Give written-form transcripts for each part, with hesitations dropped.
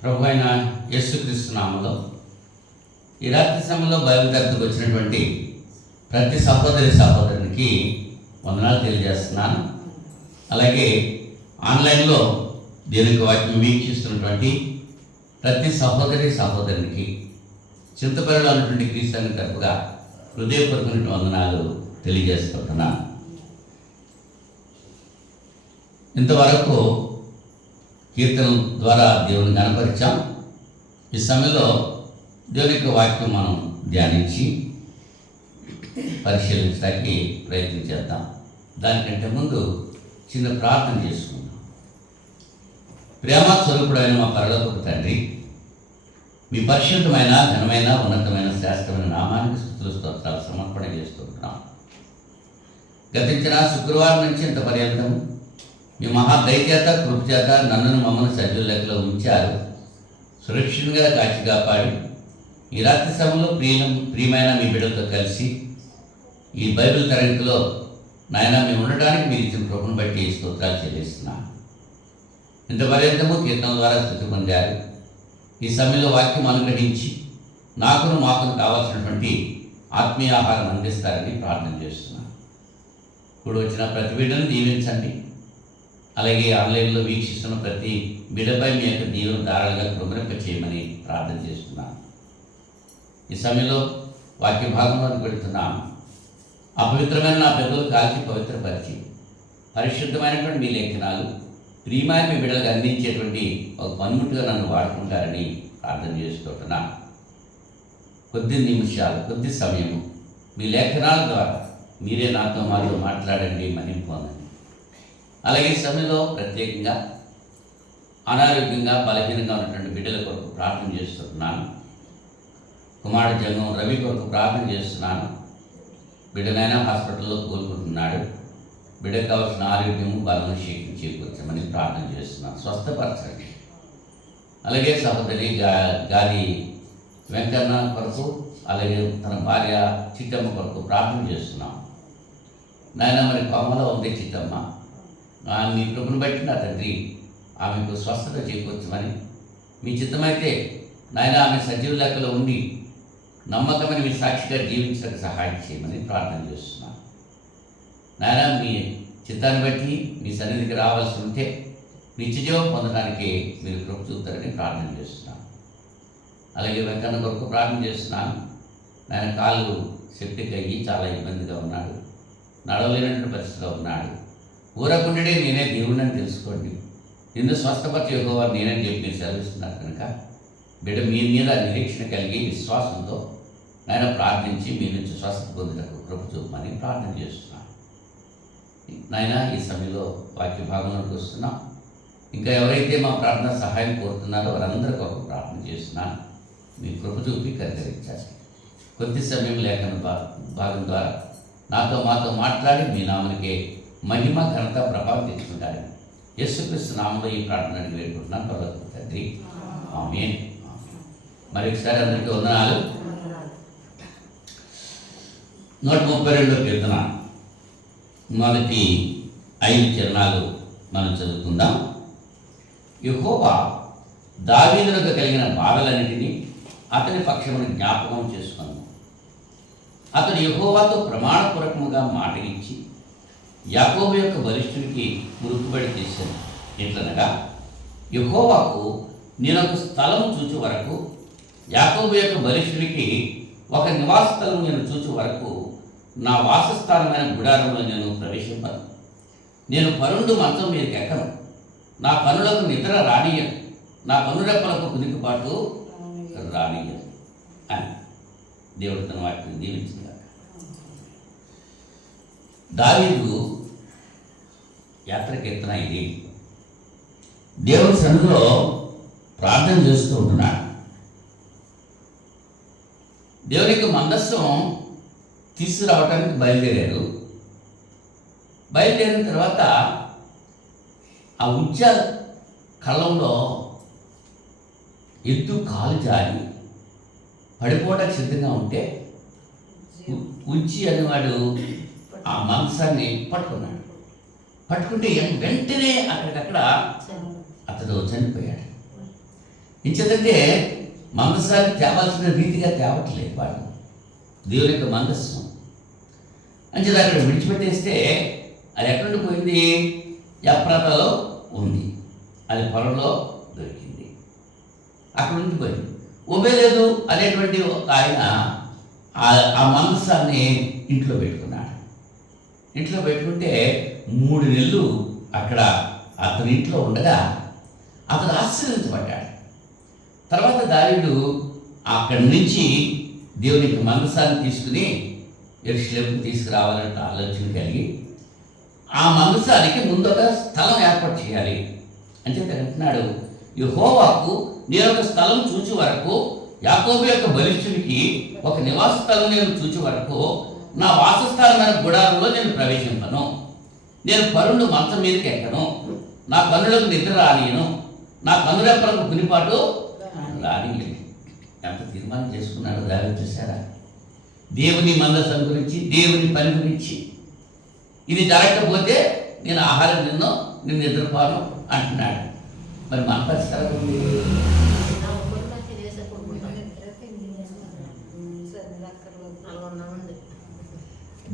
ప్రభు అయిన యేసుక్రీస్తు నామములో ఈ రాత్రి సమయంలో బైబిల్ తరగతికి వచ్చినటువంటి ప్రతి సహోదరునికి వందనాలు తెలియజేస్తున్నాను. అలాగే ఆన్లైన్లో దేవునికి వాక్యం వీక్షిస్తున్నటువంటి ప్రతి సహోదరునికి చింతపల్లిలో ఉన్నటువంటి క్రీస్తు తరపుగా హృదయపూర్వకమైన వందనాలు తెలియజేసుకుంటున్నాను. ఇంతవరకు కీర్తన ద్వారా దేవుని కనపరిచాం. ఈ సమయంలో దేవుని యొక్క వాక్యం మనం ధ్యానించి పరిశీలించడానికి ప్రయత్నం చేద్దాం. దానికంటే ముందు చిన్న ప్రార్థన చేసుకుందాం. ప్రేమ స్వరూపుడైన మా పరలోకపు తండ్రి, మీ పరిశుద్ధమైన ఘనమైన ఉన్నతమైన శ్రేష్టమైన నామానికి స్తుతులు స్తోత్రాలు సమర్పణ చేస్తుంటున్నాం. గతించిన శుక్రవారం నుంచి ఇంత పర్యంతం మీ మహాదయచేత కృపచేత నన్ను మమ్మల్ని సజీవ లెక్కలో ఉంచారు. సురక్షితంగా కాచి కాపాడి ఈ రాత్రి సమయంలో ప్రియమైన మీ బిడ్డలతో కలిసి ఈ బైబిల్ తరగతిలో నాయన మేము ఉండడానికి మీరు ఇచ్చిన కృపను బట్టి స్తోత్రాలు చెల్లిస్తున్నాను. ఇంత పర్యంతము కీర్తన ద్వారా స్తుతి పొందారు. ఈ సమయంలో వాక్యం అనుగ్రహించి నాకును మాకును కావాల్సినటువంటి ఆత్మీయ ఆహారం అందిస్తారని ప్రార్థన చేస్తున్నాను. ఇప్పుడు వచ్చిన ప్రతి బిడ్డను దీవించండి. అలాగే ఆన్లైన్లో వీక్షిస్తున్న ప్రతి బిడ్డపై మీ యొక్క దీవెన ధారాళంగా కృపరింప చేయమని ప్రార్థన చేస్తున్నాను. ఈ సమయంలో వాక్య భాగంలోకి పెడుతున్నాను. అపవిత్రమైన నా పెదవులు కాల్చి పవిత్రపరిచి పరిశుద్ధమైనటువంటి మీ లేఖనాలు ప్రియమైన మీ బిడ్డలకు అందించేటువంటి ఒక పనిముట్టుగా నన్ను వాడుకుంటారని ప్రార్థన చేసుకుంటున్నాను. కొద్ది నిమిషాలు, కొద్ది సమయము మీ లేఖనాల ద్వారా మీరే నాతో మాట్లాడండి, మన్నింపు పొందండి. అలాగే ఈ సమయంలో ప్రత్యేకంగా అనారోగ్యంగా బలహీనంగా ఉన్నటువంటి బిడ్డల కొరకు ప్రార్థన చేస్తున్నాను. కుమారుడు జంగం రవి కొరకు ప్రార్థన చేస్తున్నాను. బిడ్డనైనా హాస్పిటల్లో కోలుకుంటున్నాడు. బిడ్డకు కావాల్సిన ఆరోగ్యము బలము శక్తిని చేకూర్చమని ప్రార్థన చేస్తున్నాను. స్వస్థపరచండి. అలాగే సహోదరి గాలి వెంకన్న కొరకు, అలాగే తన భార్య చిట్టమ్మ కొరకు ప్రార్థన చేస్తున్నాం. నాయన మరి కొమ్మలో ఉంది చిట్టమ్మ, మీ కృపను బట్టి నా తండ్రి ఆమెకు స్వస్థత చేకూర్చమని, మీ చిత్తమైతే నాయన ఆమె సజీవ లెక్కలో ఉండి నమ్మకమైన మీ సాక్షిగా జీవించడానికి సహాయం చేయమని ప్రార్థన చేస్తున్నాను. నాయన మీ చిత్తాన్ని బట్టి మీ సన్నిధికి రావాల్సి ఉంటే నిత్యజీవం పొందడానికి మీరు కృప చూపుతారని ప్రార్థన చేస్తున్నాను. అలాగే వెంకన్న కొరకు ప్రార్థన చేస్తున్నాను. నాయన కాళ్ళు సెప్టిక్ అయ్యి చాలా ఇబ్బందిగా ఉన్నాడు, నడవలేనటువంటి పరిస్థితిలో ఉన్నాడు. ఊరకుండే నేనే దేవుడిని తెలుసుకోండి, నిన్ను స్వస్థపరిచే యెహోవా నేనని చెప్పి మీరు సెలవిస్తున్నారు కనుక బిడ్డ మీ మీద నిరీక్షణ కలిగి విశ్వాసంతో నాయన ప్రార్థించి మీ నుంచి స్వస్థత పొందుటకు కృప చూపమని ప్రార్థన చేస్తున్నాను. నాయన ఈ సమయంలో వాక్య భాగంలోకి వస్తున్నాం. ఇంకా ఎవరైతే మా ప్రార్థన సహాయం కోరుతున్నారో వారందరి కొరకు ప్రార్థన చేస్తున్నాను. మీ కృప చూపి కనికరించాలి. కొద్ది సమయం లేఖన భాగం ద్వారా మాతో మాట్లాడి మీ నామనికే మహిమ ఘనత ప్రభావం తెచ్చుకుంటారు. యేసుక్రీస్తు నామములో ఈ ప్రార్థనని వేడుకుంటున్నాను పరలోకపు తండ్రి, ఆమేన్. మరి ఒకసారి అందరికీ వందనాలు. 132 కీర్తన మొదటి 5 చరణాలు మనం చదువుకుందాం. యెహోవా దావీదునకు కలిగిన బాధలన్నిటినీ అతని పక్షమును జ్ఞాపకం చేసుకున్నాను. అతడు యెహోవాతో ప్రమాణపూర్వకముగా మాట ఇచ్చి యాకోబు యొక్క బలిష్ఠుడికి మురుకుబడి చేశాను. ఎట్లనగా, యెహోవాకు నేను ఒక స్థలము చూచు వరకు, యాకోబు యొక్క బలిష్ఠుడికి ఒక నివాస స్థలం నేను చూచు వరకు నా వాసస్థానమైన గుడారంలో నేను ప్రవేశింపను. నేను పరుండు మంచం మీదకి ఎక్కను, నా కనులకు నిద్ర రానియను, నా కనురెప్పలకు కునికిపాటు రానియను అని దేవుడు తన వాటిని దీవించింది. దావీదు యాత్ర కీర్తన ఇది. దేవుని సన్నిధిలో ప్రార్థన చేస్తూ ఉంటున్నాడు. దేవుని యొక్క మందస్సం తీసుకురావటానికి బయలుదేరారు. బయలుదేరిన తర్వాత ఆ ఉజ్జ కళ్ళంలో ఎద్దు కాలు జారి పడిపోవడానికి సిద్ధంగా ఉంటే ఉజ్జి అనేవాడు ఆ మాంసాన్ని పట్టుకున్నాడు. పట్టుకుంటే వెంటనే అక్కడికక్కడ అతడు చనిపోయాడు. ఇంచేతంటే మందస్సాన్ని తేవాల్సిన రీతిగా తేవట్లేదు వాళ్ళు, దేవుని యొక్క మందస్సు. అంచేది అక్కడ విడిచిపెట్టేస్తే అది ఎక్కడి పోయింది? ఎప్రాతాలో ఉంది, అది పొలంలో దొరికింది, అక్కడ ఉండిపోయింది. ఒబేలేదు అనేటువంటి ఒక ఆయన ఆ మందస్సాన్ని ఇంట్లో పెట్టుకున్నాడు. ఇంట్లో పెట్టుకుంటే 3 నెలలు అక్కడ అతని ఇంట్లో ఉండగా అతను ఆశీర్వదించబడ్డాడు. తర్వాత దావీదు అక్కడి నుంచి దేవునికి మందసాన్ని తీసుకుని యెరూషలేముకు తీసుకురావాలంటే ఆలోచన కలిగి ఆ మందసానికి ముందు ఒక స్థలం ఏర్పాటు చేయాలి అని చెప్పి అంటున్నాడు, యెహోవాకు నేను ఒక స్థలం చూచి వరకు, యాకోబు యొక్క బలిష్ఠునికి ఒక నివాస స్థలం నేను చూచి వరకు నా వాసస్థానమైన గుడారంలో నేను ప్రవేశింపను, నేను పరుండు మంచం మీదకి ఎక్కను, నా కన్నులకు నిద్ర రానియను, నా కన్నురెప్పలకు గునిపాటు రానియను. ఎంత తీర్మానం చేసుకున్నాడు దావీదు చూసారా? దేవుని మందసం గురించి, దేవుని పని గురించి. ఇది జరగకపోతే నేను ఆహారం తిన్నో, నేను నిద్రపోను అంటున్నాడు. మరి మన పరిస్థితి ఉంది.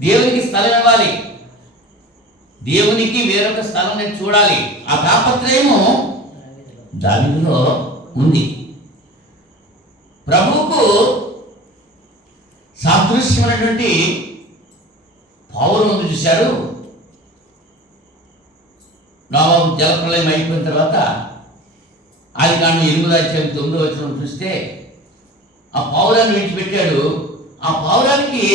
దేవునికి స్థలం ఇవ్వాలి, దేవునికి వేరొక స్థలం నేను చూడాలి. ఆ తాపత్రయము దావీదులో ఉంది. ప్రభువుకు సాదృశ్యమైనటువంటి పౌరు ముందు చూశారు. నోవహు జలప్రలయం అయిపోయిన తర్వాత ఆదికాండం 8:9 చూస్తే ఆ పౌరాన్ని విడిచిపెట్టాడు. ఆ పౌరానికి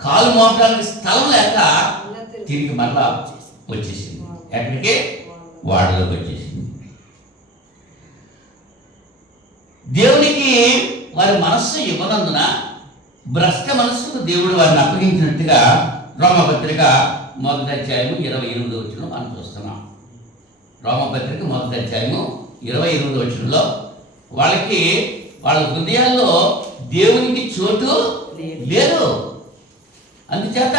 కాలు మోపడానికి స్థలం లేక తిరిగి మరలా వచ్చేసింది. ఎక్కడికి? వాడలోకి వచ్చేసింది. దేవునికి వారి మనస్సు ఇవ్వనందున భ్రష్ట మనస్సుకు దేవుడు వారిని అప్పగించినట్టుగా రోమపత్రిక 1:28 మనం చూస్తున్నాం. రోమపత్రిక 1:28 వాళ్ళ హృదయాల్లో దేవునికి చోటు లేదు. అందుచేత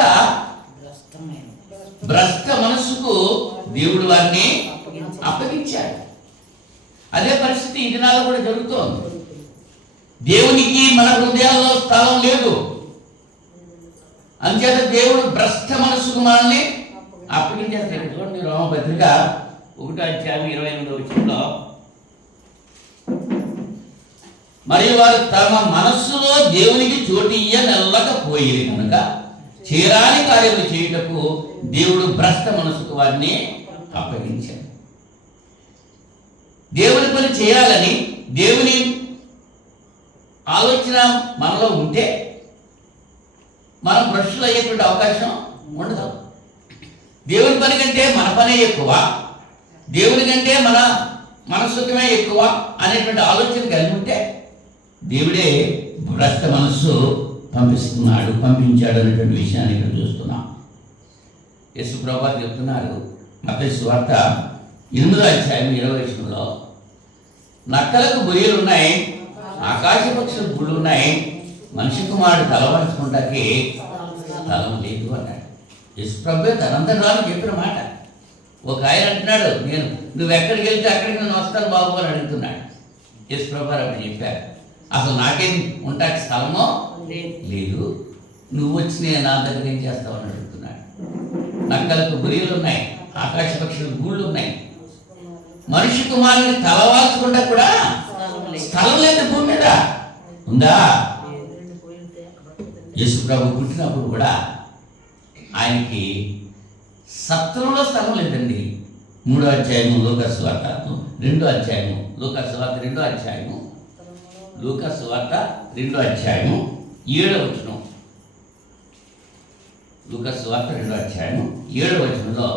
భ్రష్ట మనస్సుకు దేవుడు వారిని అప్పగించాడు. అదే పరిస్థితి ఈ దినాల్లో కూడా జరుగుతోంది. దేవునికి మన హృదయాల్లో స్థలం లేదు. అందుచేత దేవుడు భ్రష్ట మనస్సుకు మనల్ని అప్పగించేస్తాడు. చూడండి, రోమపత్రిక 1:28 మరియు వారు తమ మనస్సులో దేవునికి చోటు ఇయ్యనెల్లకపోయేది కనుక చేరాని కార్యములు చేయుటకు దేవుడు భ్రష్ట మనసుకు వారిని అప్పగించాడు. దేవుని పని చేయాలని దేవుని ఆలోచన మనలో ఉంటే మనం భ్రష్టులు అయ్యేటువంటి అవకాశం ఉండదు. దేవుని పని కంటే మన పనే ఎక్కువ, దేవుని కంటే మన మనస్సుకమే ఎక్కువ అనేటువంటి ఆలోచన కలిగి ఉంటే దేవుడే భ్రష్ట మనస్సు పంపించాడు అనేటువంటి విషయాన్ని ఇక్కడ చూస్తున్నాం. యేసు ప్రభువు చెప్తున్నారు మత్తయి సువార్త 8:20 నక్కలకు బొరియలు ఉన్నాయి, ఆకాశ పక్షులకు గుళ్ళు ఉన్నాయి, మనిషి కుమారుడు తలవరుచుకుంటాకి స్థలం లేదు అన్నాడు. యేసు ప్రభువే తనంతరాలు చెప్పిన మాట. ఒక ఆయన అంటున్నాడు, నువ్వు ఎక్కడికి వెళ్తే అక్కడికి నేను వస్తాను బాబు అని అడుగుతున్నాడు. యేసు ప్రభువు అప్పుడు చెప్పారు, అసలు నాకేం ఉంటాకి స్థలమో లేదు, నువ్వు వచ్చి నేను నా దగ్గర ఏం చేస్తావు అని అడుగుతున్నాడు. నక్కలకు బొరియలు ఉన్నాయి, ఆకాశ పక్షులకు గూళ్ళు ఉన్నాయి, మనిషి కుమారుని తలవాల్చుకుంటా కూడా స్థలం లేదు భూమి మీద. ఉందా? యేసు ప్రభు పుట్టినప్పుడు కూడా ఆయనకి సత్రంలో స్థలం లేదండి. 3వ అధ్యాయము లూకాసు వార్త 2వ అధ్యాయము లూకాసు వార్త 2వ అధ్యాయము లూకాసు వార్త 2వ అధ్యాయము 7వ వచనం లూకాసు వార్త 2వ అధ్యాయము 7వ వచనంలో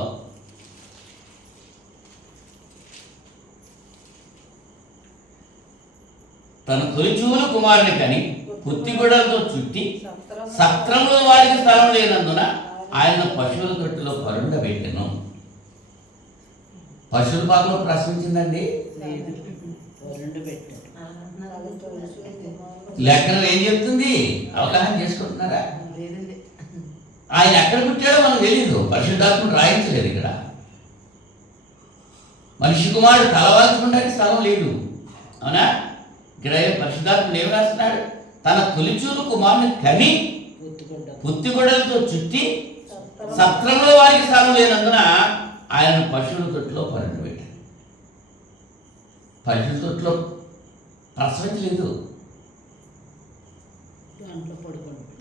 తన తొలిచూలు కుమారుని కని పుత్తిగొడలతో చుట్టి సత్రంలో వారికి స్థలం లేనందున ఆయన పశువుల తొట్టిలో పరుండబెట్టెను. పశువుల పాకలో ప్రశ్నించిందండి. లేఖనం ఏం చెప్తుంది? అవగాహన చేసుకుంటున్నారా? ఆయన ఎక్కడ పుట్టాడో మనకు తెలియదు, పరిశుద్ధాత్ముడు రాయించలేదు ఇక్కడ. మనిషి కుమారుడు తలవాల్చుకోవడానికి స్థలం లేదు. అవునా? ఇక్కడ పరిశుద్ధాత్ముడు ఏం రాస్తున్నాడు? తన తొలిచూలు కుమారుని కని పుత్తిగొడలతో చుట్టి సత్రంలో వారికి స్థలం లేనందున ఆయన పశువుల తొట్టులో పరుండబెట్టాడు. పశువుల తొట్టులో ప్రసవించలేదు,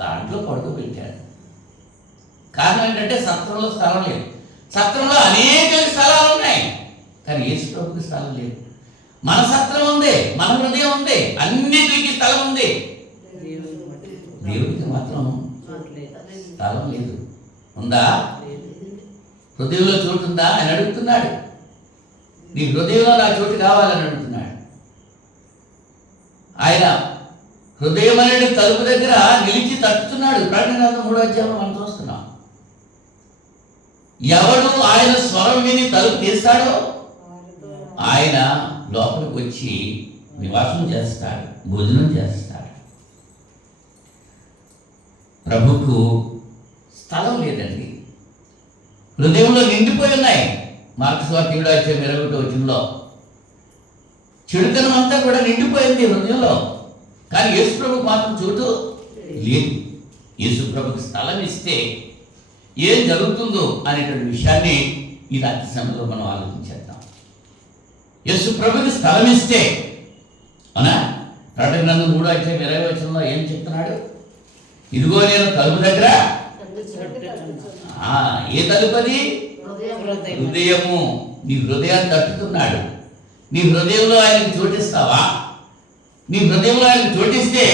దాంట్లో పడుకోబెట్టాడు. కారణం ఏంటంటే సత్రంలో స్థలం లేదు. సత్రంలో అనేక స్థలాలు ఉన్నాయి, కానీ యేసు ప్రభుకి స్థలం లేదు. మన సత్రం ఉంది, మన హృదయం ఉంది, అన్నిటికీ స్థలం ఉంది. దేవుడికి మాత్రం స్థలం లేదు. ఉందా? హృదయంలో చోటు ఉందా అని అడుగుతున్నాడు. నీ హృదయంలో నా చోటు కావాలని అడుగుతున్నాడు. ఆయన హృదయం అనేది తలుపు దగ్గర నిలిచి తట్టుతున్నాడు. ప్రకటన గ్రంథం 3వ అధ్యాయంలో మనం చూస్తున్నాం. ఎవడు ఆయన స్వరం విని తలుపు తీస్తాడో ఆయన లోపలికి వచ్చి నివాసం చేస్తాడు, భోజనం చేస్తాడు. ప్రభుకు స్థలం లేదండి. హృదయంలో నిండిపోయి ఉన్నాయి. మార్క్స్ వార్త 7:21 చెడుతనం అంతా కూడా నిండిపోయింది హృదయంలో. కానీ యేసు ప్రభుకు మాత్రం చోటు లేదు. యేసు ప్రభుకి స్థలం ఇస్తే ఏం జరుగుతుందో అనేటువంటి విషయాన్ని ఈ రాత్రి సమయంలో మనం ఆలోచించేద్దాం. యేసు ప్రభుకి స్థలం ఇస్తే, అవునా? ప్రకటన గ్రంథం 3:20 ఏం చెప్తున్నాడు? ఇదిగో నేను తలుపు దగ్గర. ఏ తలుపది? హృదయము. నీ హృదయాన్ని తట్టుతున్నాడు. నీ హృదయంలో ఆయనకు చోటిస్తావా? నీ హృదయంలో ఆయనకు చోటిస్తే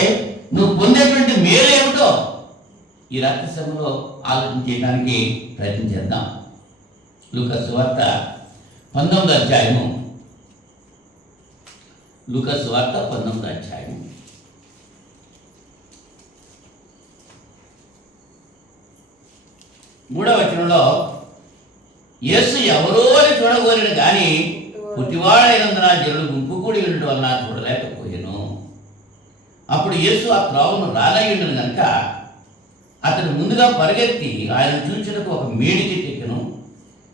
నువ్వు పొందేటువంటి మేలు ఏమిటో ఈ రాత్రి సమయంలో ఆలోచన చేయడానికి ప్రయత్నం చేద్దాం. లూకా సువార్త 19వ అధ్యాయము. లూకా సువార్త 19వ అధ్యాయం 3వ వచనంలో యేసు ఎవరో అని చూడగోరిన కానీ పుట్టివాడైనందున జనులు గుంపు కూడి ఉండడం వలన చూడలేకపోయాను. అప్పుడు యేసు ఆ త్రోవను రాలయ్యుండను కనుక అతడు ముందుగా పరిగెత్తి ఆయన చూచుటకు ఒక మేడి చెట్టు ఎక్కెను.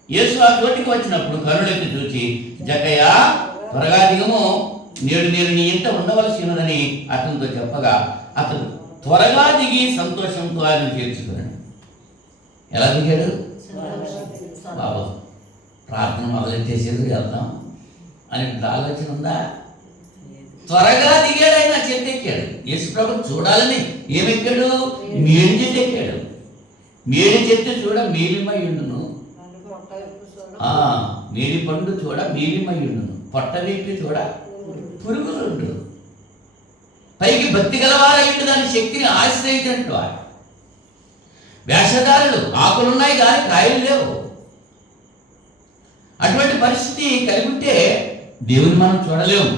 యేసు ఆ చోటికి వచ్చినప్పుడు కనులెత్తి చూచి, జక్కయ్య త్వరగా దిగము, నేడు నేను నీ ఇంట ఉండవలసి ఉన్నదని అతనితో చెప్పగా అతడు త్వరగా దిగి సంతోషంతో ఆయన చేర్చుకున్నాడు. ఎలా దిగాడు? బాబు ప్రార్థన మొదలెట్టేసేది వెళ్దాం అని ఆలోచన ఉందా? త్వరగా దిగాడు. ఆయన చెట్టు ఎక్కాడు. యేసు ప్రభు చూడాలని ఏమెక్కాడు? మేడి చెట్టు ఎక్కాడు. మేడి చెట్టు చూడ మేలిమై ఉండును, మేడి పండు చూడ మేలిమై ఉండును, పొట్ట వేపి చూడ పురుగులుండు. పైకి భక్తి గలవారైండు దాని శక్తిని ఆశ్రయించినట్టు వారు. వేషధారులు ఆకులున్నాయి కానీ కాయలు లేవు. అటువంటి పరిస్థితి కలిగి ఉంటే దేవుని మనం చూడలేము.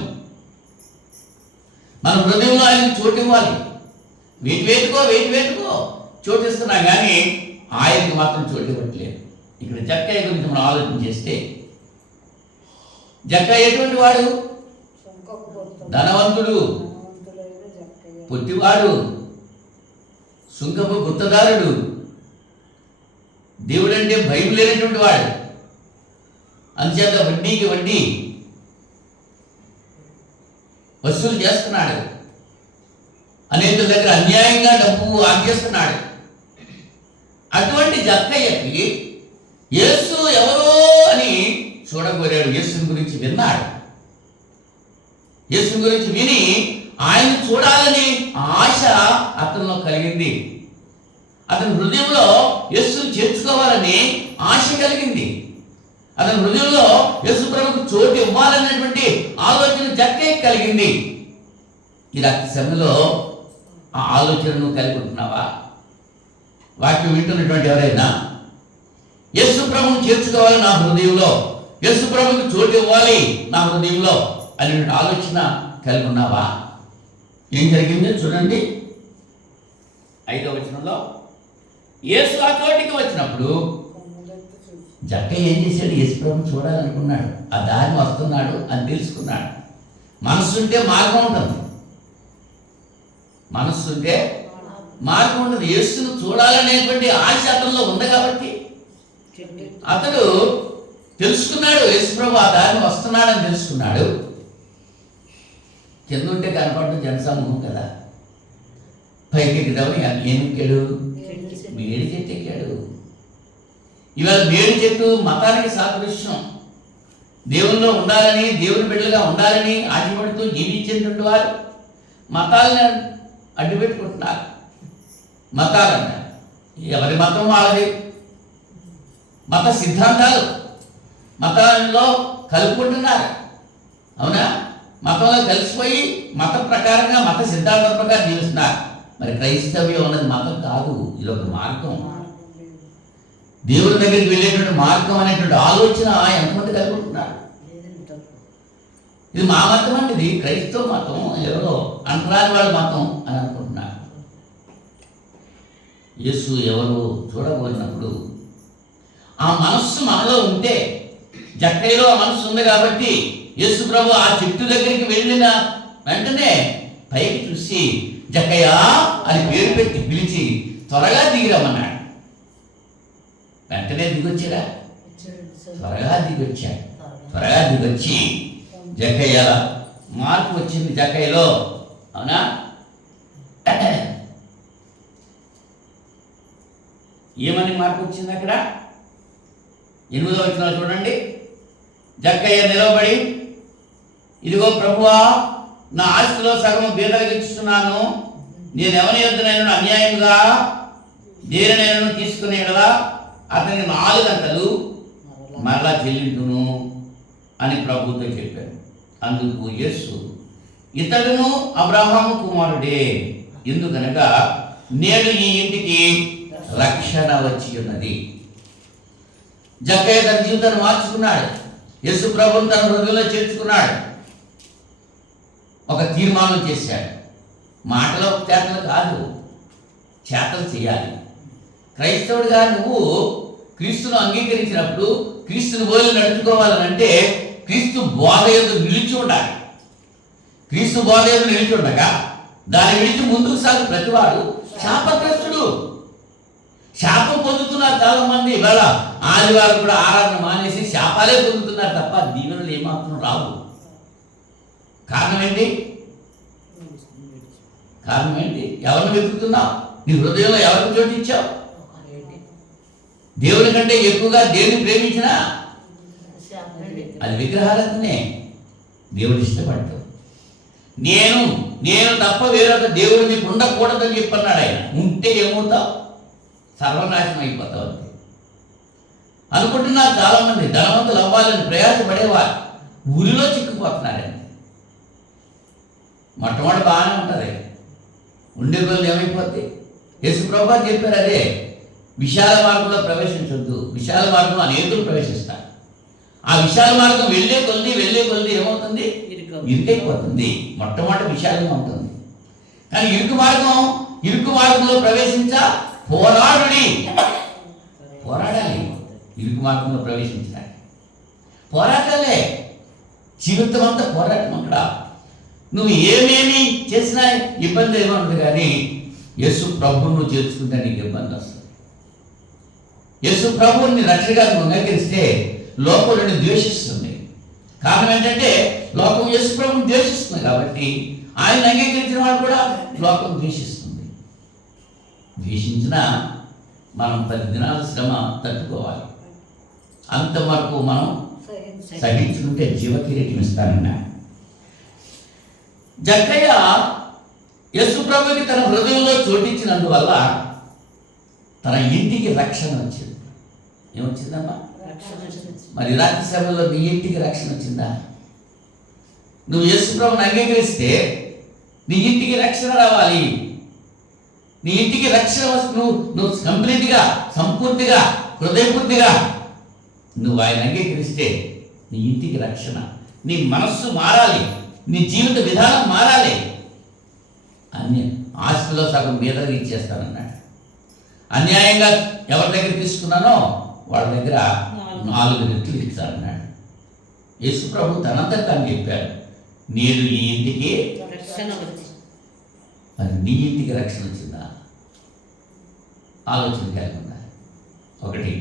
మన హృదయంలో ఆయనకి చోటు ఇవ్వాలి. వేటుకో చోటిస్తున్నాం కానీ ఆయనకి మాత్రం చోటు ఇవ్వట్లేదు. ఇక్కడ జక్కయ్య గురించి మనం ఆలోచన చేస్తే, జక్కయ్య ఎటువంటి వాడు? ధనవంతుడు, పొట్టివాడు, సుంకపు గుత్తదారుడు, దేవుడంటే భయం లేనటువంటి వాడు. అంచేత వడ్డీకి వడ్డీ వసూలు చేస్తున్నాడు. అనేక దగ్గర అన్యాయంగా డబ్బు ఆర్జిస్తున్నాడు. అటువంటి జక్కయ్యకి యేసు ఎవరో అని చూడగోరాడు. యేసుని గురించి విన్నాడు. యేసుని గురించి విని ఆయన చూడాలని ఆశ అతనిలో కలిగింది. అతని హృదయంలో యేసుని చేర్చుకోవాలని ఆశ కలిగింది. అతని హృదయంలో యేసు ప్రభువుకు చోటు ఇవ్వాలనేటువంటి ఆలోచన జక్కయ్యకి కలిగింది. ఈ రాత్రి సమయంలో ఆ ఆలోచనను కలిగి ఉంటున్నావా? వాక్యం వింటున్నటువంటి ఎవరైనా యేసు ప్రభువును చేర్చుకోవాలి నా హృదయంలో, యేసు ప్రభువుకు చోటు ఇవ్వాలి నా హృదయంలో అనే ఆలోచన కలిగి ఉన్నావా? ఏం జరిగిందో చూడండి. 5వ వచనంలో యేసు ఆ చోటికి వచ్చినప్పుడు జక్కయ్య ఏం చేశాడు? యేసు ప్రభువును చూడాలనుకున్నాడు. ఆ దారిని వస్తున్నాడు అని తెలుసుకున్నాడు. మనస్సుంటే మార్గం ఉంటుంది. మనస్సుంటే మార్గం ఉంటుంది. యేసును చూడాలనేటువంటి ఆశ అతనిలో ఉంది కాబట్టి అతడు తెలుసుకున్నాడు. యేసుప్రభు ఆ దారిని వస్తున్నాడని తెలుసుకున్నాడు. కింద ఉంటే కనపడడం జనసమూహం కదా. పైకి ఎక్కుదామని ఏం ఎక్కాడు? మేడి చెట్టు ఎక్కాడు. ఇవాళ మేడి చెట్టు మతానికి సాదృశ్యం. దేవుల్లో ఉండాలని, దేవుని బిడ్డలుగా ఉండాలని ఆశపడుతూ జీవించేటువంటి వారు మతాలను అడ్డుపెట్టుకుంటున్నారు. మతాలన్న ఎవరి మతం వాళ్ళది. మత సిద్ధాంతాలు మతాల్లో కలుపుకుంటున్నారు. అవునా? మతంలో కలిసిపోయి మత ప్రకారంగా, మత సిద్ధాంతం ప్రకారం జీవిస్తున్నారు. మరి క్రైస్తవ్యం అన్నది మతం కాదు, ఇది ఒక మార్గం. దేవుడి దగ్గరికి వెళ్ళేటువంటి మార్గం అనేటువంటి ఆలోచన ఎంతమంది కలుగుతున్నారు? ఇది మా మతం అంటే ఇది క్రైస్తవ మతం, ఎవరో అంటరాని వాళ్ళ మతం అని అనుకుంటున్నారు. యేసు ఎవరు చూడబోయినప్పుడు ఆ మనస్సు మనలో ఉంటే, జక్కయ్యలో ఆ మనస్సు ఉంది కాబట్టి యేసు ప్రభు ఆ చెట్టు దగ్గరికి వెళ్ళిన వెంటనే పైకి చూసి జక్కయ్య అని పేరు పెట్టి పిలిచి త్వరగా దిగిరమ్మన్నాడు. వెంటనే దిగొచ్చాడా? త్వరగా దిగొచ్చాడు. త్వరగా దిగొచ్చి జక్కయ్య మార్పు వచ్చింది జక్కయ్యలో. అవునా? ఏమని మార్పు వచ్చింది అక్కడ? 8వ వచనం చూడండి. జక్కయ్య నిలబడి, ఇదిగో ప్రభువా, నా ఆస్తిలో సగం బీదలకు ఇస్తున్నాను. నేను ఎవరి యొద్దనైనా అన్యాయంగా దేనినైనా తీసుకునేలా అతని 4 గంటలు మరలా చెల్లించును అని ప్రభుతో చెప్పారు. అందుకు యేసు, ఇతడును అబ్రహాము కుమారుడే, ఎందుకనగా నేడు ఈ ఇంటికి రక్షణ వచ్చి ఉన్నది. జక్కయ్య తన జీవితాన్ని మార్చుకున్నాడు. యేసు ప్రభువును తన హృదయంలో చేర్చుకున్నాడు. ఒక తీర్మానం చేశాడు. మాటలు చేతలు కాదు, చేతలు చేయాలి. క్రైస్తవుడిగా నువ్వు క్రీస్తును అంగీకరించినప్పుడు క్రీస్తుని పోలి నడుచుకోవాలనంటే క్రీస్తు బోధ యందు నిలిచి ఉండాలి. క్రీస్తు బోధ యందు నిలిచి ఉండగా దాన్ని విడిచి ముందుకు సాగు ప్రతివాడు శాపగ్రస్తుడు. శాపం పొందుతున్నారు చాలా మంది. ఇవాళ ఆదివారం కూడా ఆరాధన మానేసి శాపాలే పొందుతున్నారు తప్ప దీవెనలు ఏమాత్రం రావు. కారణం ఏంటి? కారణం ఏంటి? ఎవరిని వెతుకుతున్నావు? నీ హృదయంలో ఎవరికి చోటు ఇచ్చావు? దేవుని కంటే ఎక్కువగా దేవుని ప్రేమించినా అది విగ్రహాలనే దేవుడు ఇష్టపడతావు. నేను తప్ప వేరొక దేవుడు నీకు ఉండకూడదని చెప్పన్నాడు ఆయన. ఉంటే ఏమవుతావు? సర్వనాశనం అయిపోతావు. అంతే అనుకుంటున్నారు చాలామంది. ధనవంతులు అవ్వాలని ప్రయాసపడేవారు ఊరిలో చిక్కుపోతున్నారండి. మొట్టమొదటి బాగానే ఉంటుంది, ఉండే రోజులు ఏమైపోద్ది? యేసు ప్రభువు చెప్పారు అదే, విశాల మార్గంలో ప్రవేశించొద్దు. విశాల మార్గంలో అనేకులు ప్రవేశిస్తారు. ఆ విశాల మార్గం వెళ్ళే కొద్ది ఏమవుతుంది? ఇరుకైపోతుంది. మొట్టమొదటి విశాలంగా ఉంటుంది. కానీ ఇరుకు మార్గంలో పోరాడాలి. ఇరుకు మార్గంలో ప్రవేశించడానికి పోరాటాలే. జీవితం అంతా పోరాటం. అక్కడ నువ్వు ఏమేమి చేసినా ఇబ్బంది ఏమన్నది, కానీ యేసు ప్రభువును నువ్వు చేర్చుకుంటే నీకు ఇబ్బంది వస్తుంది. యేసు ప్రభువుని రక్షగా నువ్వు అంగీకరిస్తే లోకం నిన్ను ద్వేషిస్తుంది. కారణం ఏంటంటే లోకం యేసు ప్రభువుని ద్వేషిస్తుంది కాబట్టి ఆయన అంగీకరించిన వాడు కూడా లోకం ద్వేషిస్తుంది. ద్వేషించినా మనం 10 దినాల శ్రమ తట్టుకోవాలి. అంతవరకు మనం సహించుకుంటే జీవకిరీటం ఇస్తానన్నా. జక్కయ్య యేసు ప్రభువుకి తన హృదయంలో చోటించినందువల్ల తన ఇంటికి రక్షణ వచ్చింది. ఏమొచ్చిందమ్మా? మరి రాత్రి సమయంలో నీ ఇంటికి రక్షణ వచ్చిందా? నువ్వు యేసు ప్రభువుని అంగీకరిస్తే నీ ఇంటికి రక్షణ రావాలి. నీ ఇంటికి రక్షణ వస్తు నువ్వు కంప్లీట్గా, సంపూర్తిగా, హృదయపూర్తిగా నువ్వు ఆయన అంగీకరిస్తే నీ ఇంటికి రక్షణ. నీ మనస్సు మారాలి, నీ జీవిత విధానం మారాలి. అన్ని ఆస్తిలో సగం మీద ఇచ్చేస్తానన్నాడు. అన్యాయంగా ఎవరి దగ్గర తీసుకున్నానో వాళ్ళ దగ్గర 4 రెట్లు ఇస్తానన్నాడు. యేసు ప్రభు తనంతా తాను చెప్పారు, నేను ఈ ఇంటికి మరి నీ ఇంటికి రక్షణ వచ్చిందా? ఆలోచన కలిగి ఉందా? ఒకటి.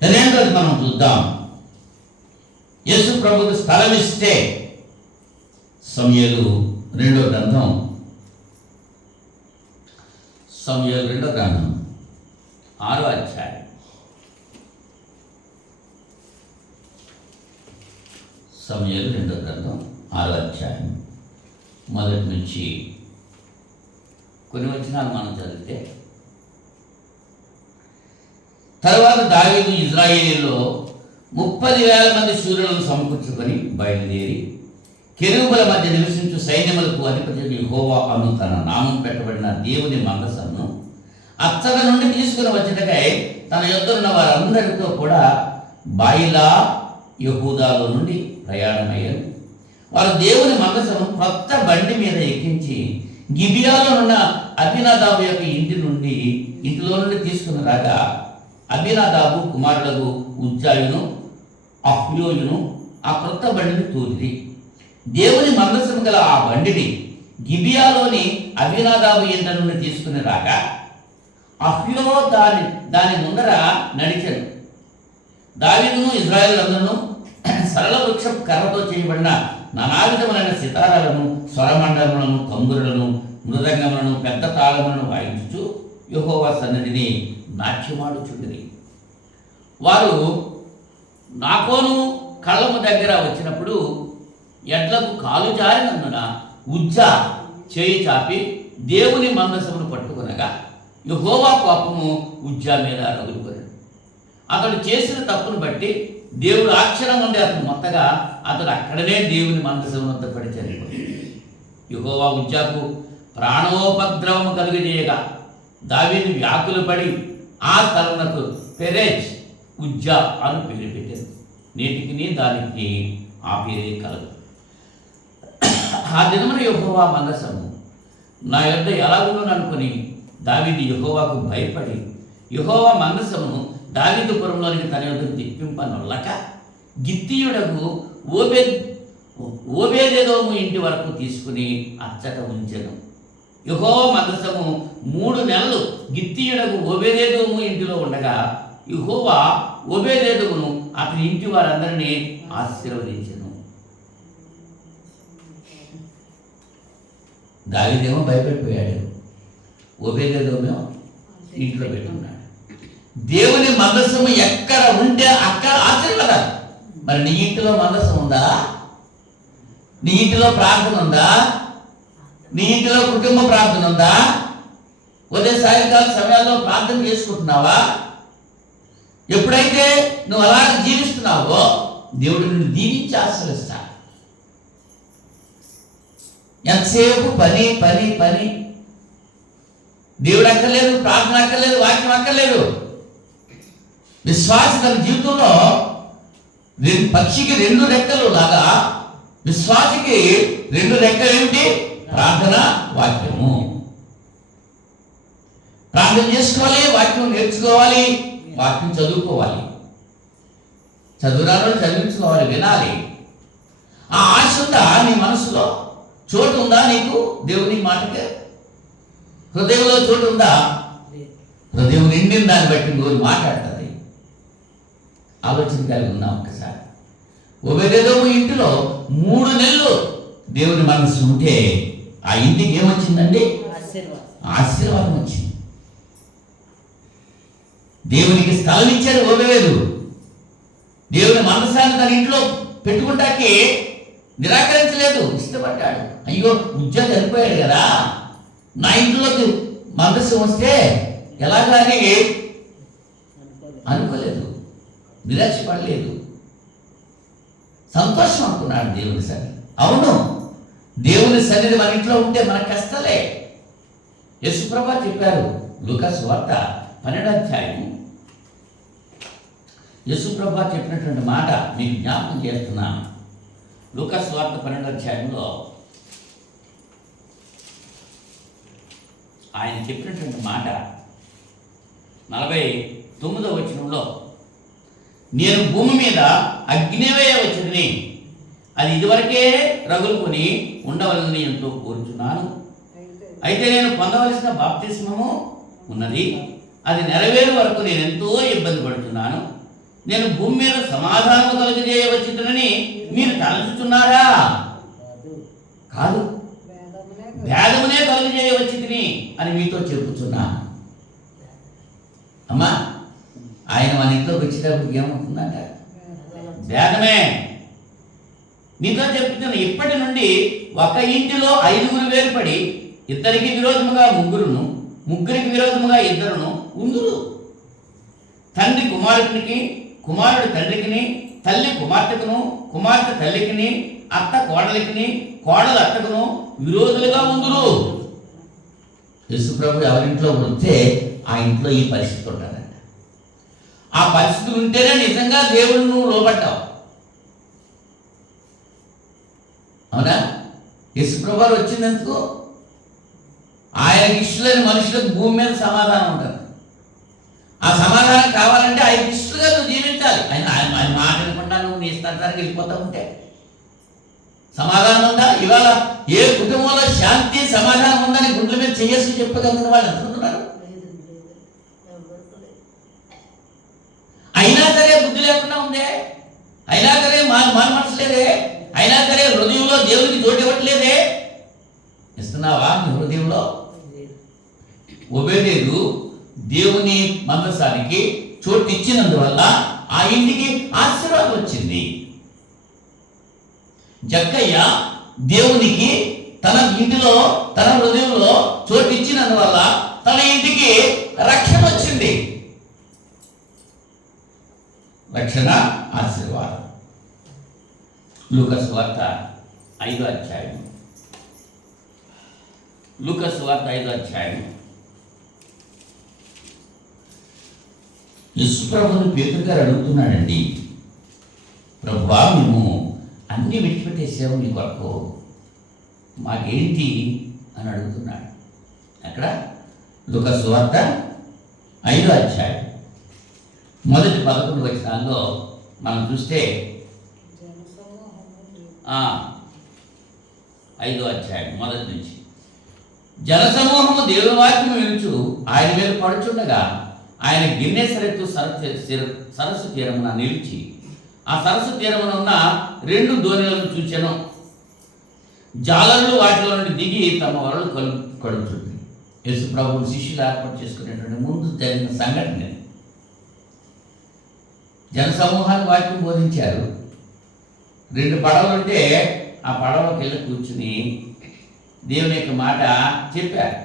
రెండోది మనం చూద్దాం. యేసు ప్రభుకు స్థలం ఇస్తే సమూయేలు రెండో గ్రంథం 6వ అధ్యాయం. సమూయేలు 2వ గ్రంథం 6వ అధ్యాయం మొదటి నుంచి కొన్ని వచనాలు మనం చదివితే, తర్వాత దావీదు ఇజ్రాయేలీలో 30,000 మంది శూరులను సమకూర్చుకొని బయలుదేరి కెరూబుల మధ్య నివసించు సైన్యములకు అధిపతి యెహోవా అను తన నామం పెట్టబడిన దేవుని మందసమును అచ్చట నుండి తీసుకుని వచ్చటకై తన యొద్ద ఉన్న వారందరితో కూడా బాయిలా యెహూదాలో నుండి ప్రయాణమయ్యారు. వారు దేవుని మందసము కొత్త బండి మీద ఎక్కించి గిబియాలో ఉన్న అబీనాదాబు యొక్క ఇంటిలో నుండి తీసుకుని రాగా, అబీనాదాబు కుమారులకు ఉజ్జాయును అహ్యోయును ఆ క్రొత్త బండిని తూరిది. దేవుని మందసము గల ఆ బండిని గిబియాలోని అబీనాదాబు ఇంట నుండి తీసుకుని రాగా, అహ్యో దాని ముందర నడిచెను. దావీదును ఇశ్రాయేలులందరూ సరళ వృక్ష కర్రతో చేయబడిన నానావిధములైన సితారాలను, స్వరమండలములను, తంబురులను, మృదంగములను, పెద్ద తాళములను వాయించుచు యెహోవా సన్నిధిని నాట్యమాడుచుండిరి. వారు నాకోను కళ్ళము దగ్గర వచ్చినప్పుడు ఎడ్లకు కాలు జారినందున ఉజ్జా చేయి చాపి దేవుని మందసమును పట్టుకొనగా యెహోవా కోపము ఉజ్జా మీద రగులుకొనెను. అతడు చేసిన తప్పును బట్టి దేవుడు ఆక్షరం ఉండి అతను మొత్తగా అతడు అక్కడనే దేవుని మందసమును వద్ద పడి చనిపోయాడు. యెహోవా ఉజ్జాకు ప్రాణోపద్రవము కలుగజేయగా దావీదు వ్యాకులు పడి ఆ స్థలమునకు పెరెజ్ ఉజ్జా అని పేరు పెట్టారు. నేటికి దానికి ఆ పేరే కలదు. ఆ దినమున యెహోవా మందసము నా యొద్ద ఎలాగును అనుకుని దావీదు యెహోవాకు భయపడి యెహోవా మందసమును దావీదుపురంలోనికి తన యొద్దకు తిప్పింపనొల్లక గిత్తీయుడకు ఓబేదెదోము ఇంటి వరకు తీసుకుని అచ్చట ఉంచెను. యెహోవా మందసము 3 నెలలు గిత్తీయుడకు ఓబేదెదోము ఇంటిలో ఉండగా యెహోవా ఓబేదెదోమును అతని ఇంటి వారందరినీ ఆశీర్వదించెను. దావీదేమో భయపడిపోయాడు, ఓబేదెదోమేమో ఇంట్లో పెట్టుకున్నాడు. దేవుని మందసము ఎక్కడ ఉంటే అక్కడ ఆశీర్వాదాలు. మరి నీ ఇంటిలో మందసం ఉందా? నీ ఇంటిలో ప్రార్థన ఉందా? నీ ఇంటిలో కుటుంబ ప్రార్థన ఉందా? ఉదయం సాయంకాల సమయాల్లో ప్రార్థన చేసుకుంటున్నావా? ఎప్పుడైతే నువ్వు అలా జీవిస్తున్నావో దేవుడు నిన్ను దీవించి ఆశీర్వదిస్తాడు. ఎంతసేపు పని పని పని, దేవుడు అక్కర్లేదు, ప్రార్థన అక్కర్లేదు, వాక్యం అక్కర్లేదు. విశ్వాసి తన జీవితంలో పక్షికి 2 రెక్కలు లాగా విశ్వాసికి 2 రెక్కలు ఏమిటి? ప్రార్థన, వాక్యము. ప్రార్థన చేసుకోవాలి, వాక్యం నేర్చుకోవాలి, వాక్యం చదువుకోవాలి, చదువురాను చదివించుకోవాలి, వినాలి. ఆ ఆశ ఉందా నీ మనసులో? చోటు ఉందా నీకు దేవుని మాటకి? హృదయంలో చోటు ఉందా? హృదయం నిండిన దాన్ని బట్టి నువ్వు మాట్లాడుతుంది. ఆలోచన కలిగి ఉందా ఒక్కసారి? ఓబేదెదోము ఇంటిలో 3 నెలలు దేవుని మనసు ఉంటే ఆ ఇంటికి ఏమొచ్చిందండి? ఆశీర్వాదం వచ్చింది. దేవునికి స్థలం ఇచ్చాడు ఓబేదు. దేవుని మనసాన్ని తన ఇంట్లో పెట్టుకుంటాకి నిరాకరించలేదు, ఇష్టపడ్డాడు. అయ్యో ఉజ్జా చనిపోయాడు కదా, నా ఇంట్లోకి మందసం వస్తే ఎలాగని అనుకోలేదు, నిరాశపడలేదు, సంతోషం అనుకున్నాడు దేవుని సన్నిధి. అవును, దేవుని సన్నిధి మన ఇంట్లో ఉంటే మన కష్టాలే. యేసుప్రభువు చెప్పారు లూకా సువార్త 12వ అధ్యాయం. యేసుప్రభువు చెప్పినటువంటి మాట మీకు జ్ఞాపకం చేస్తున్నాను. లూకా సువార్త 12వ అధ్యాయంలో ఆయన చెప్పినటువంటి మాట 49వ వచనంలో, నేను భూమి మీద అగ్నివేయ వచ్చింది, అది ఇదివరకే రగులుకొని ఉండవలని ఎంతో కోరుచున్నాను. అయితే నేను పొందవలసిన బాప్తిస్మము ఉన్నది, అది నెరవేరు వరకు నేను ఎంతో ఇబ్బంది పడుతున్నాను. నేను భూమి మీద సమాధానము కలుగజేయవచ్చునని మీరు తలచుచున్నారా? కాదు, భేదమునే కలుగజేయవచ్చుని అని మీతో చెప్పుచున్నా. అమ్మా, ఆయన మన ఇంట్లోకి వచ్చేటప్పుడు ఏమవుతుందంట? భేదమే. మీతో చెప్తున్నా, ఇప్పటి నుండి ఒక ఇంటిలో 5 వేరుపడి ఇద్దరికి విరోధముగా 3, ముగ్గురికి విరోధముగా 2 ఉందురు. తండ్రి కుమారుడికి, కుమారుడు తండ్రికిని, తల్లి కుమార్తెకును, కుమార్తె తల్లికిని, అత్త కోడలికిని, కోడలు అత్తకును విరోధులుగా ఉందురు. యేసుప్రభు ఎవరింట్లో ఉంటే ఆ ఇంట్లో ఈ పరిస్థితి ఉంటుందంట. ఆ పరిస్థితులు ఉంటేనే నిజంగా దేవుడు నువ్వు లోబడ్డావు. అవునా? యేసుప్రభు వారు వచ్చినందుకు ఆయనకి ఇష్టలేని మనుషులకు భూమి మీద సమాధానం ఉంటుంది. ఆ సమాధానం కావాలంటే ఆయనకి ఇష్టలుగా నువ్వు జీవించాలి. ఆయన మాట వినకుండా నువ్వు నీ స్థానానికి వెళ్ళిపోతూ ఉంటే సమాధానం ఉందా? ఇవాళ ఏ కుటుంబంలో శాంతి సమాధానం ఉందని గుండెల మీద చేసి చెప్పగలిగిన వాళ్ళు ఎంతమంటున్నారు? అయినా సరే బుద్ధి లేకుండా ఉందే, అయినా సరే మనసు లేదే, అయినా సరే హృదయంలో దేవుడికి చోటు ఇవ్వట్లేదే. ఇస్తున్నావా నీ హృదయంలో? ఒబేదేదు దేవుని మందసానికి చోటు ఇచ్చినందువల్ల ఆ ఇంటికి ఆశీర్వాదం వచ్చింది. జక్కయ్య దేవునికి తన ఇంటిలో, తన హృదయంలో చోటు ఇచ్చినందువల్ల తన ఇంటికి రక్షణ వచ్చింది. రక్షణ, ఆశీర్వాదం. లూకా సువార్త 5వ అధ్యాయం. లూకా సువార్త 5వ అధ్యాయం. యేసుప్రభుని పేతురు గారు అడుగుతున్నాడండి, ప్రభువా మేము అన్నీ విడిచిపెట్టేసావు నీ కొరకు, మాకేంటి అని అడుగుతున్నాడు. అక్కడ లూకా సువార్త 5వ అధ్యాయం మొదటి 11 వచనాల్లో మనం చూస్తే 5వ అధ్యాయం మొదటి నుంచి, జనసమూహము దేవుని వాక్యము వినుచు ఆయన మీద పడుచుండగా ఆయన గిన్నెసరెత్తు సరస్సు తీరమున నిలిచి ఆ సరస్సు తీరమున ఉన్న 2 దోణులను చూచెను. జాలరులు వాటిలో నుండి దిగి తమ వలలు కడుగుతుంది. యేసు ప్రభువుని శిష్యులు ఏర్పాటు చేసుకునేటువంటి ముందు జరిగిన సంఘటన. జనసమూహాన్ని వాక్యం బోధించారు. 2 పడవలుంటే ఆ పడవకి వెళ్ళి కూర్చుని దేవుని యొక్క మాట చెప్పారు.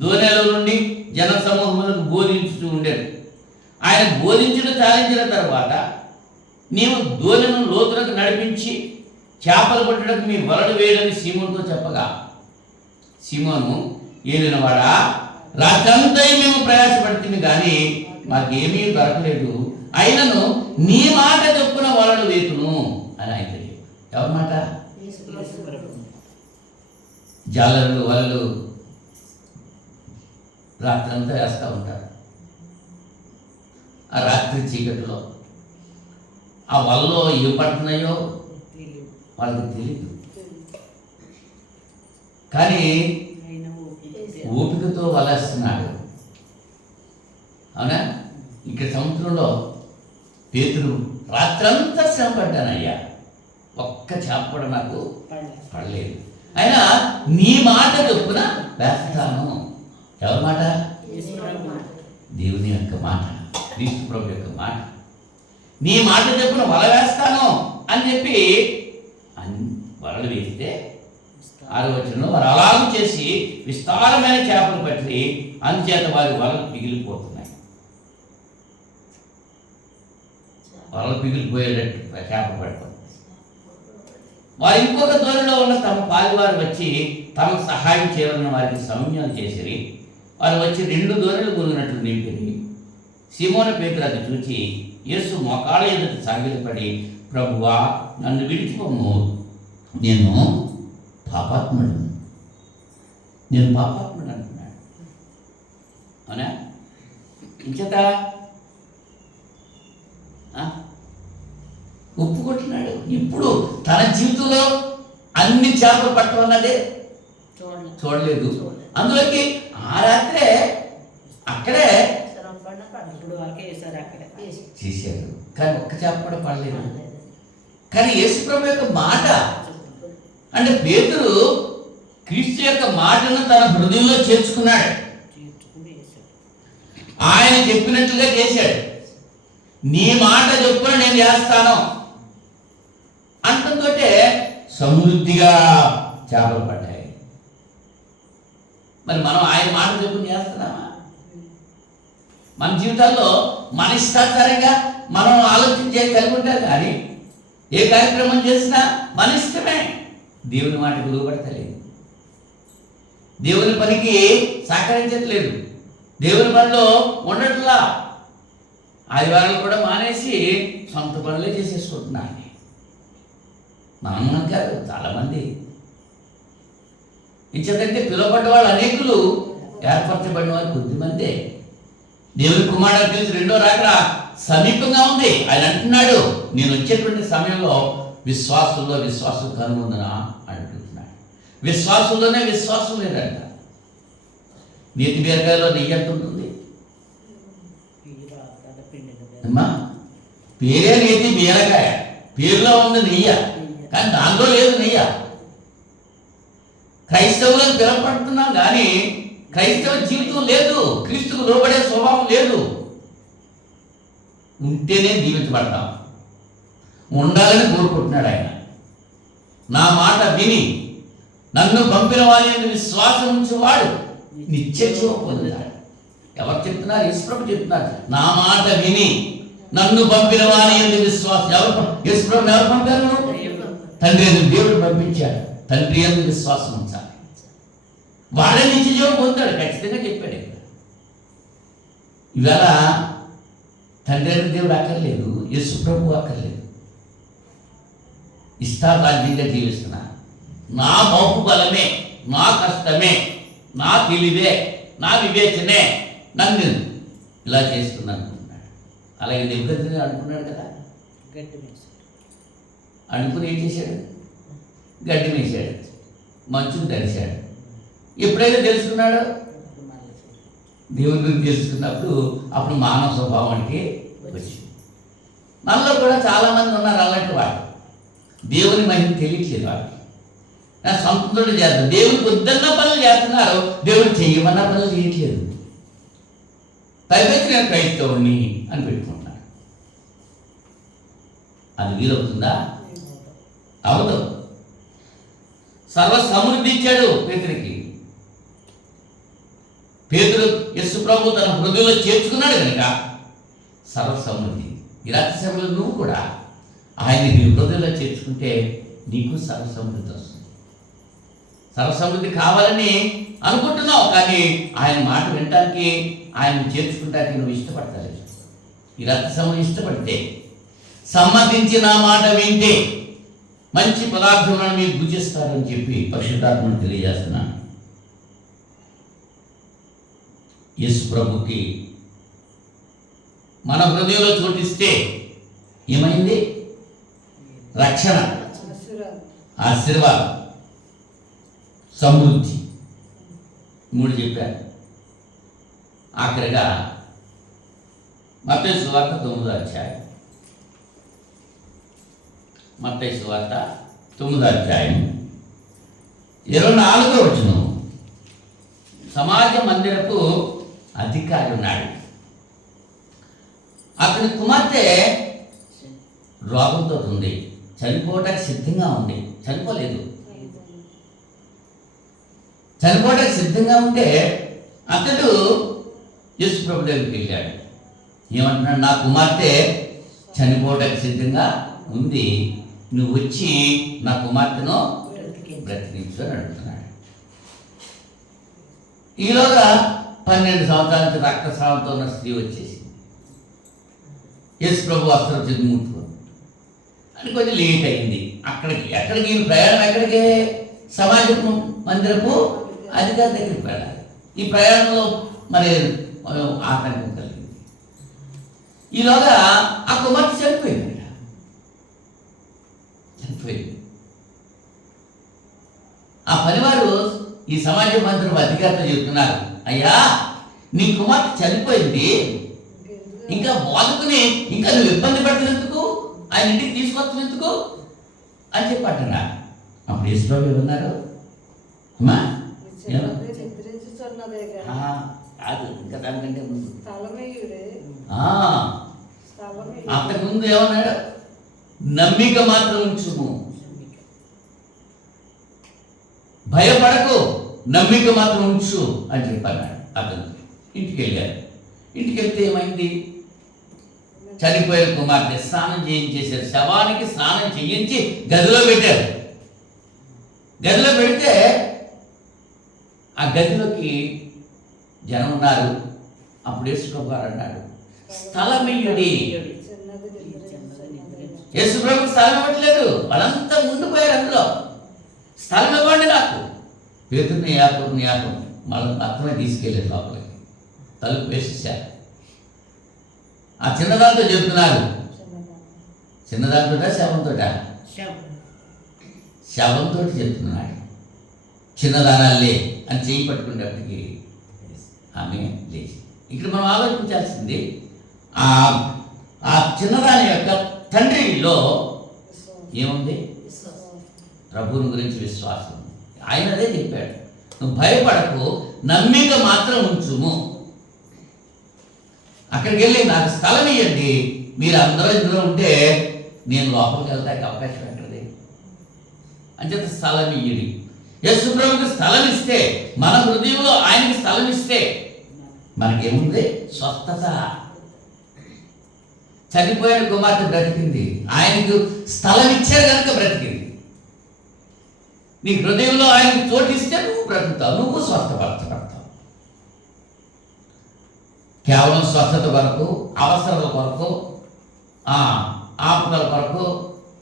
దోణెలో నుండి జనసమూహములకు బోధించుతూ ఉండేది. ఆయన బోధించడం చాలించిన తర్వాత, నీవు దోణెను లోతులకు నడిపించి చేపలు పట్టడానికి మీ వలలు వేయడని సీమోనుతో చెప్పగా, సీమోను ఏలినవాడా, రాత్రంతా మేము ప్రయాసపడుతుంది కానీ మాకేమీ దొరకలేదు, అయినను నీ మాట చొప్పున వలలు వేతును అని ఆయన తెలియదు. ఎవరి మాట? జాలరులు వలలు రాత్రంతా వేస్తూ ఉంటారు. ఆ రాత్రి చీకటిలో ఆ వలలో ఏం పడుతున్నాయో వాళ్ళకి తెలియదు. కానీ ఓపికతో వలేస్తున్నాడు. అవునా? ఇక్కడ సముద్రంలో పేతురు రాత్రంతా శ్రమ పడ్డానయ్యా, ఒక్క చేప కూడా నాకు పడలేదు, అయినా నీ మాట చొప్పున వేస్తాను. ఎవరి మాట? దేవుని యొక్క మాట, క్రీస్తు ప్రభు యొక్క మాట. నీ మాట చొప్పున వల వేస్తాను అని చెప్పి వలలు వేస్తే 6వ వచనంలో వారు అలాగూ చేసి విస్తారమైన చేపలు పట్టి అందుచేత వారి వలలు పిగిలిపోతున్నాయి. వలలు పిగిలిపోయేటట్టు చేపలు పడతాం. వారు ఇంకొక దూరంలో ఉన్న తమ పాలివారు వచ్చి తమకు సహాయం చేయాలని వారికి సంజ్ఞలు చేసిరి. వారు వచ్చి 2 దోణులు కొనుగినట్లు నింపిరి. సీమోను పేతురు అది చూచి యేసు మోకాళ్ళ ఎదుట సాగిలపడి, ప్రభువా నన్ను విడిచిపోము, నేను పాపాత్ముడు అంటున్నాడు. అవునా? ఇంచేత ఒప్పుకుంటున్నాడు. ఇప్పుడు తన జీవితంలో అన్ని చేపలు పట్టమన్నదే చూడలేదు. అందులోకి ఆ రాత్రే అక్కడే చేశారు. కానీ ఒక్క చేప కూడా పడలేదు. కానీ యేసుప్రభు యొక్క మాట, అంటే పేతురు క్రీస్తు యొక్క మాటను తన హృదయంలో చేర్చుకున్నాడు. ఆయన చెప్పినట్లుగా చేశాడు. నీ మాట చొప్పున నేను చేస్తాను అంటంతోటే సమృద్ధిగా చేపలు పడ్డాయి. మరి మనం ఆయన మాట చొప్పున చేస్తున్నామా? మన జీవితాల్లో మన ఇష్టాచారంగా మనం ఆలోచించే కలిగి ఉంటారు. కానీ ఏ కార్యక్రమం చేసినా మన ఇష్టమే, దేవుని మాటకు లోబడతలేదు, దేవుని పనికి సహకరించట్లేదు, దేవుని పనిలో ఉండట్లా. ఆదివారాలు కూడా మానేసి సొంత పనులే చేసేసుకుంటున్నాను. మనం కాదు, చాలామంది. ఇంచేతంటే పిలువబడ్డ వాళ్ళు అనేకులు, ఏర్పరచబడిన వారు కొద్దిమందే. దేవుని కుమారుడు పిలిచి రెండో రాకడ సమీపంగా ఉంది. ఆయన అంటున్నాడు, నేను వచ్చేటువంటి సమయంలో విశ్వాసుల్లో విశ్వాసం కనుగొందనా అంటున్నాడు. విశ్వాసుల్లోనే విశ్వాసం లేదంట. నీతి బీరకాయలో నెయ్యి ఎంత ఉంటుంది అమ్మా? పేరే నీతి బీరకాయ, పేరులో ఉంది నెయ్య, కానీ దాంట్లో లేదు నెయ్య. క్రైస్తవులను పిలవబడుతున్నాం కానీ క్రైస్తవ జీవితం లేదు, క్రీస్తుకు లోబడే స్వభావం లేదు. ఉంటేనే జీవించబడతాం, ఉండాలని కోరుకుంటున్నాడు ఆయన. నా మాట విని నన్ను పంపిన వారి విశ్వాసం ఉంచేవాడు నిత్య జీవం పొందుతాడు. ఎవరు చెప్తున్నారు? యేసుప్రభు చెప్తున్నారు. నా మాట విని నన్ను పంపిన వారి విశ్వాసం. యేసుప్రభుని ఎవరు పంపారు? తండ్రి అని దేవుడు పంపించాడు. తండ్రి అని విశ్వాసం ఉంచాలి, వాడే నిత్య జీవం పొందుతాడు. ఖచ్చితంగా చెప్పాడు. ఇవాళ తండ్రి అని దేవుడు అక్కర్లేదు, యేసుప్రభు అక్కర్లేదు. ఇష్టారాజ్యంగా జీవిస్తున్నా, నా బాహుబలమే, నా కష్టమే, నా తెలివే, నా వివేచనే నన్ను ఇలా చేస్తున్నాను అనుకున్నాడు. అలాగే నెమ్మదిగా అనుకున్నాడు కదా. అనుకుని ఏం చేశాడు? గడ్డి వేసాడు, మంచును తరిశాడు. ఎప్పుడైతే తెలుసుకున్నాడు? దేవుని గురించి తెలుసుకున్నప్పుడు అప్పుడు మానవ స్వభావానికి వచ్చింది. మనలో కూడా చాలామంది ఉన్నారు అలాంటి వాడు. దేవుని మహిమ తెలియట్లేదు వాళ్ళకి. నా సొంతంతో చేస్తారు, దేవుడికి వద్దన్న పనులు చేస్తున్నారు, దేవుడు చెయ్యమన్న పనులు చేయట్లేదు. పైపైకి నేను క్రైస్తవుడిని అని పెట్టుకుంటున్నాను. అది వీలవుతుందా? అవదు. సర్వ సమృద్ధి ఇచ్చాడు పేతురికి. పేతురు యేసు ప్రభు తన హృదయంలో చేర్చుకున్నాడు కనుక సర్వ సమృద్ధి. ఈ రాత్రి సమయంలో నువ్వు కూడా ఆయన్ని నీ హృదయంలో చేర్చుకుంటే నీకు సర్వ సమృద్ధి వస్తుంది. సర్వ సమృద్ధి కావాలని అనుకుంటున్నావు, కానీ ఆయన మాట వినటానికి, ఆయన చేర్చుకుంటానికి నువ్వు ఇష్టపడతావు. ఈ రాత్రి సమయం ఇష్టపడితే, సమ్మతించి నా మాట వింటే మంచి పదార్థములను మీరు భుజిస్తారని చెప్పి పరిశుద్ధాత్మను తెలియజేస్తున్నాను. యేసు ప్రభుకి మన హృదయంలో చోటిస్తే ఏమైంది? రక్షణ, ఆశీర్వాదం, సమృద్ధి, 3 చెప్పారు. ఆఖరిగా మత్తయి సువార్త 9వ అధ్యాయం. మత్తయి సువార్త 9వ అధ్యాయం 24వ వచనం. సమాజ మందిరపు అధికారి ఉన్నాడు. అతని కుమార్తె రోగంతో ఉంది, చనిపోవటానికి సిద్ధంగా ఉంది. చనిపోలేదు, చనిపోవటానికి సిద్ధంగా ఉంటే అతడు యేసు ప్రభు దగ్గరికి వెళ్ళాడు. ఏమంటున్నాడు? నా కుమార్తె చనిపోవటానికి సిద్ధంగా ఉంది, నువ్వు వచ్చి నా కుమార్తెను బ్రతికించు అని అడుగుతున్నాడు. ఈలోగా 12 సంవత్సరాల నుంచి రక్తస్రావంతో ఉన్న స్త్రీ వచ్చేసింది. యేసు ప్రభు వస్త్రం చేసి ముట్టుకో అని కొంచెం లేట్ అయింది. ఎక్కడికి ప్రయాణం? ఎక్కడికి? సమాజ మందిరపు అధికారి దగ్గరికి వెళ్ళాలి. ఈ ప్రయాణంలో మరి ఆటంకం కలిగింది. ఈలోగా ఆ కుమార్తె చనిపోయింది. ఆ పనివారు ఈ సమాజ మందిరపు అధికారితో చెప్తున్నారు, అయ్యా నీ కుమార్తె చనిపోయింది, ఇంకా వాదుకుని ఇంకా నువ్వు ఇబ్బంది పడుతున్నందుకు ఆయన ఇంటికి తీసుకొచ్చినందుకు అని చెప్పి అంటున్నా. అప్పుడు యేసుప్రభు ఏమన్నారు? అమ్మా కాదు, ఇంకా దానికంటే ముందు అంతకుముందు ఏమన్నాడు? నమ్మిక మాత్రం ఉంచుము, భయపడకు, నమ్మిక మాత్రం ఉంచు అని చెప్పన్నాడు. అతను ఇంటికి వెళ్ళారు. ఇంటికి వెళ్తే ఏమైంది? చనిపోయిన కుమార్తె స్నానం చేయించేశారు. శవానికి స్నానం చేయించి గదిలో పెట్టారు. గదిలో పెడితే ఆ గదిలోకి జనం ఉన్నారు. అప్పుడు యేసుప్రభు గారు అన్నాడు, స్థలమియ్యుడి. యేసుప్రభు స్థలం ఇవ్వట్లేదు, వాళ్ళంతా ఉండిపోయారు. అందులో స్థలం ఇవ్వండి నాకు. పేతురుని యాకోబుని మళ్ళీ మాత్రమే తీసుకెళ్ళారు లోపలికి. తలుపు వేసేసారు. ఆ చిన్నదాంతో చెప్తున్నారు. చిన్నదాంతో శవంతో శవంతో చెప్తున్నాడు. చిన్నదానాలే అని చేయి పట్టుకునేటప్పటికి ఆమె లేచి. ఇక్కడ మనం ఆలోచించాల్సింది ఆ చిన్నదాని యొక్క తండ్రిలో ఏముంది? ప్రభువుని గురించి విశ్వాసం. ఆయన అదే చెప్పాడు, నువ్వు భయపడకు, నమ్మిక మాత్రం ఉంచుము. అక్కడికి వెళ్ళి నాకు స్థలం ఇవ్వండి, మీరు అందరూ ఇందులో ఉంటే నేను లోపలికి వెళ్తానికి అవకాశం ఉంటుంది అని చెప్పి స్థలం ఇయ్యడి. యేసుప్రభుకి స్థలం ఇస్తే, మన హృదయంలో ఆయనకి స్థలం ఇస్తే మనకేముంది? స్వస్థత. చనిపోయిన కుమార్తె బ్రతికింది, ఆయనకు స్థలం ఇచ్చారు కనుక బ్రతికింది. నీ హృదయంలో ఆయనకు చోటిస్తే నువ్వు బ్రతుకుతావు, నువ్వు స్వస్థపరచబడతావు. కేవలం స్వస్థత కొరకు, అవసరాల కొరకు, ఆపుదల కొరకు